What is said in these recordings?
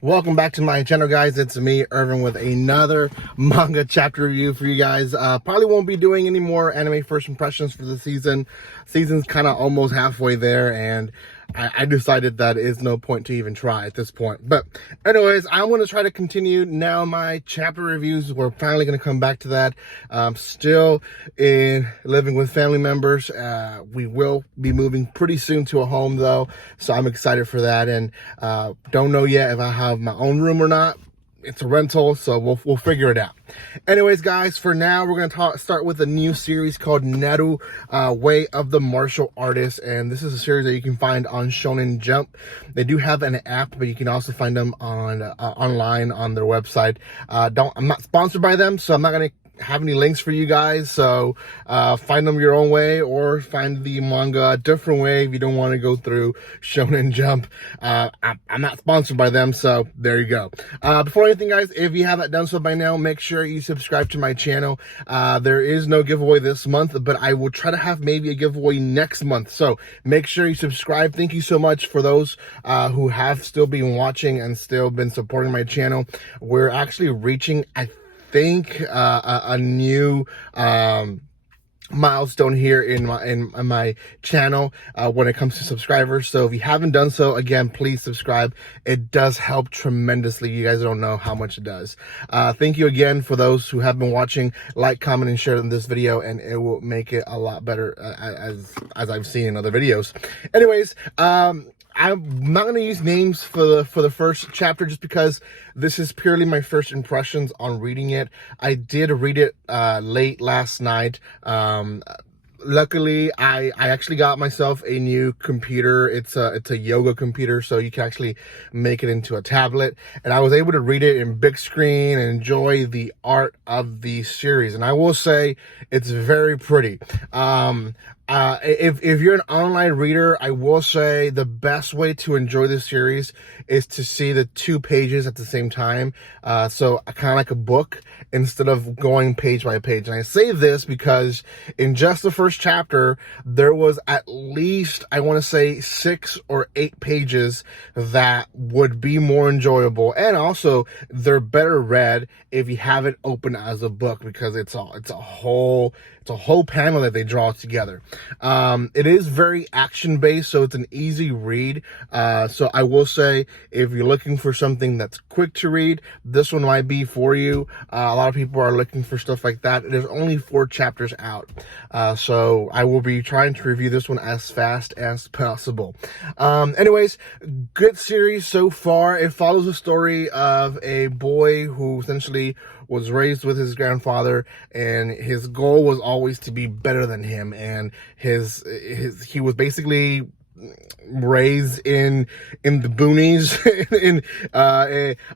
Welcome back to my channel, guys. It's me, Irvin, with another manga chapter review for you guys. Probably won't be doing any more anime first impressions for the season. Season's kind of almost halfway there, and I decided that is no point to even try at this point. But anyways, I'm going to try to continue now my chapter reviews. We're finally going to come back to that. Still in living with family members. We will be moving pretty soon to a home, though, so I'm excited for that. And don't know yet if I have my own room or not. It's a rental, so we'll figure it out. Anyways, guys, for now, we're going to start with a new series called Way of the Martial Artist, and this is a series that you can find on Shonen Jump. They do have an app, but you can also find them on online on their website. I'm not sponsored by them, so I'm not going to have any links for you guys, so find them your own way, or find the manga a different way if you don't want to go through Shonen Jump. I'm not sponsored by them, so there you go. Before anything, guys, if you haven't done so by now, make sure you subscribe to my channel. There is no giveaway this month, but I will try to have maybe a giveaway next month, so make sure you subscribe. Thank you so much for those who have still been watching and still been supporting my channel. We're actually reaching, I think, a new milestone here in my channel when it comes to subscribers. So if you haven't done so, again, please subscribe. It does help tremendously. You guys don't know how much it does. Thank you again for those who have been watching. Like, comment, and share in this video, and it will make it a lot better as I've seen in other videos. Anyways, I'm not going to use names for the first chapter, just because this is purely my first impressions on reading it. I did read it late last night. Luckily, I actually got myself a new computer. It's a yoga computer, so you can actually make it into a tablet. And I was able to read it in big screen and enjoy the art of the series. And I will say it's very pretty. If you're an online reader, I will say the best way to enjoy this series is to see the 2 pages at the same time. So kind of like a book, instead of going page by page. And I say this because in just the first chapter, there was at least, I want to say, 6 or 8 pages that would be more enjoyable. And also, they're better read if you have it open as a book, because it's a whole panel that they draw together. It is very action-based, so it's an easy read. So I will say, if you're looking for something that's quick to read, this one might be for you. A lot of people are looking for stuff like that. There's only 4 chapters out. So I will be trying to review this one as fast as possible. Anyways, good series so far. It follows the story of a boy who essentially was raised with his grandfather, and his goal was always to be better than him. And he was basically raised in the boonies,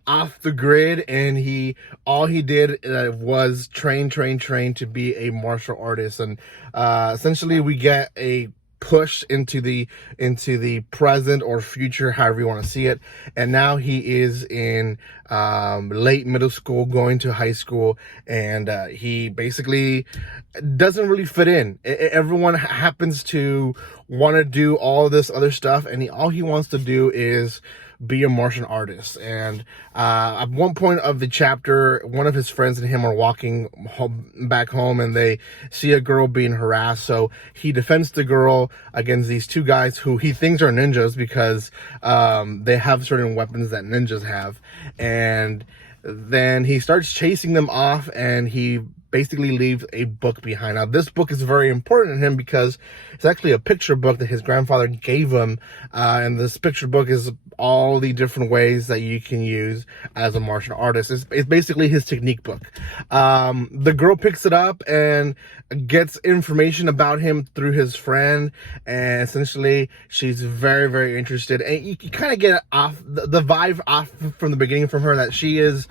off the grid, and all he did was train to be a martial artist. And essentially we get a push into the present or future, however you want to see it. And now he is in late middle school, going to high school, and he basically doesn't really fit in. Everyone happens to want to do all this other stuff, and all he wants to do is be a martial artist. And at one point of the chapter, one of his friends and him are walking back home, and they see a girl being harassed. So he defends the girl against these 2 guys who he thinks are ninjas, because they have certain weapons that ninjas have. And then he starts chasing them off, and he basically leaves a book behind. Now, this book is very important to him because it's actually a picture book that his grandfather gave him. And this picture book is all the different ways that you can use as a martial artist. It's basically his technique book. The girl picks it up and gets information about him through his friend. And essentially, she's very, very interested. And you kind of get the vibe off from the beginning from her that she is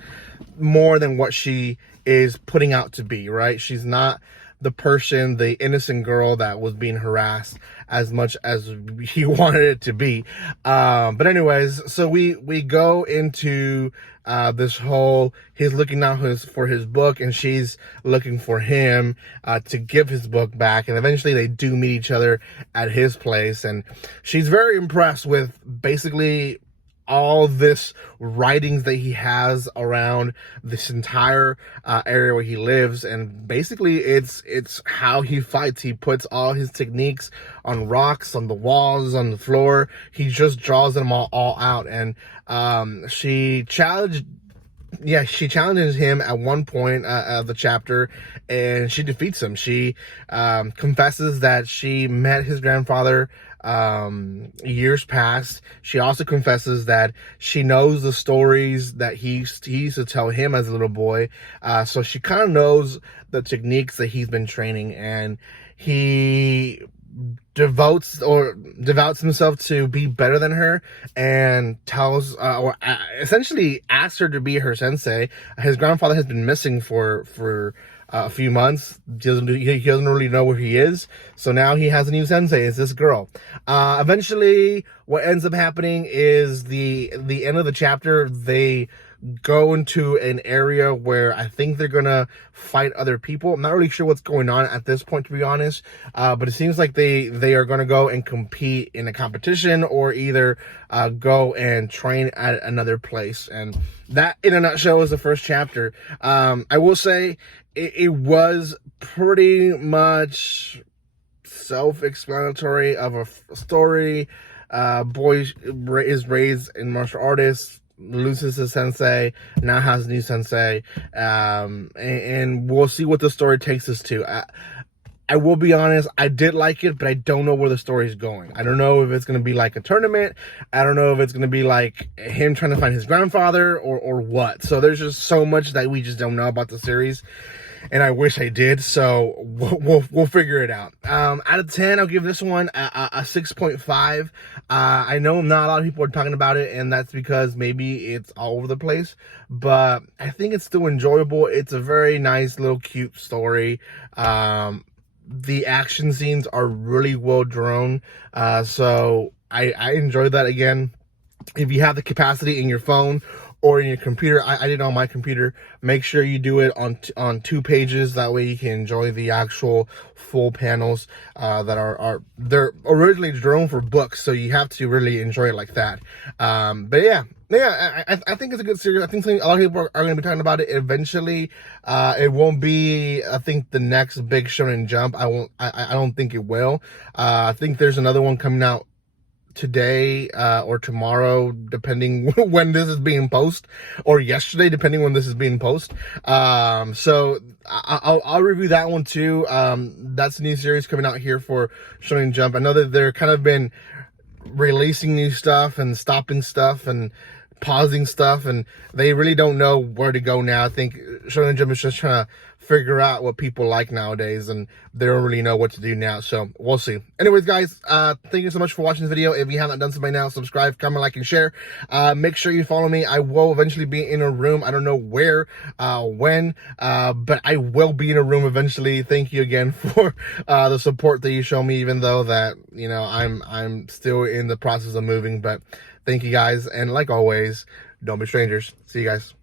more than what she is putting out to be, right? She's not the innocent girl that was being harassed as much as he wanted it to be. But anyways, so we go into this whole, he's looking out for his book, and she's looking for him to give his book back. And eventually they do meet each other at his place, and she's very impressed with basically all this writings that he has around this entire area where he lives, and basically it's how he fights. He puts all his techniques on rocks, on the walls, on the floor. He just draws them all out. And she challenges him at one point of the chapter, and she defeats him. She confesses that she met his grandfather years past. She also confesses that she knows the stories that he used to tell him as a little boy. So she kind of knows the techniques that he's been training, and he devotes himself to be better than her, and tells essentially asks her to be her sensei. His grandfather has been missing for a few months. He doesn't really know where he is, so now he has a new sensei. It's this girl. Eventually what ends up happening is the end of the chapter, they go into an area where I think they're gonna fight other people. I'm not really sure what's going on at this point, to be honest, but it seems like they are gonna go and compete in a competition, or either go and train at another place. And that, in a nutshell, is the first chapter. I will say it was pretty much self-explanatory of a story. Boy is raised in martial artists, loses his sensei, now has a new sensei, and we'll see what the story takes us to. I will be honest, I did like it, but I don't know where the story is going. I don't know if it's going to be like a tournament. I don't know if it's going to be like him trying to find his grandfather, or what. So there's just so much that we just don't know about the series, and I wish I did. So we'll figure it out. Out of 10, I'll give this one a 6.5. I know not a lot of people are talking about it, and that's because maybe it's all over the place, but I think it's still enjoyable. It's a very nice little cute story. The action scenes are really well drawn, so I enjoyed that. Again, if you have the capacity in your phone or in your computer, I did it on my computer, make sure you do it on 2 pages. That way you can enjoy the actual full panels that they're originally drawn for books, so you have to really enjoy it like that. But yeah, I think it's a good series. I think a lot of people are going to be talking about it eventually. It won't be, I think, the next big Shonen Jump. I don't think it will. I think there's another one coming out today or tomorrow, depending when this is being posted, or yesterday, depending when this is being posted. So I'll review that one too. That's a new series coming out here for Shonen Jump. I know that they're kind of been releasing new stuff and stopping stuff and pausing stuff, and they really don't know where to go now. I think Shonen Jump is just trying to figure out what people like nowadays, and they don't really know what to do now, so we'll see. Anyways, guys, thank you so much for watching this video. If you haven't done so by now, subscribe, comment, like, and share. Make sure you follow me. I will eventually be in a room. I don't know where, when, but I will be in a room eventually. Thank you again for the support that you show me, even though that, you know, I'm still in the process of moving. But thank you guys, and like always, don't be strangers. See you guys.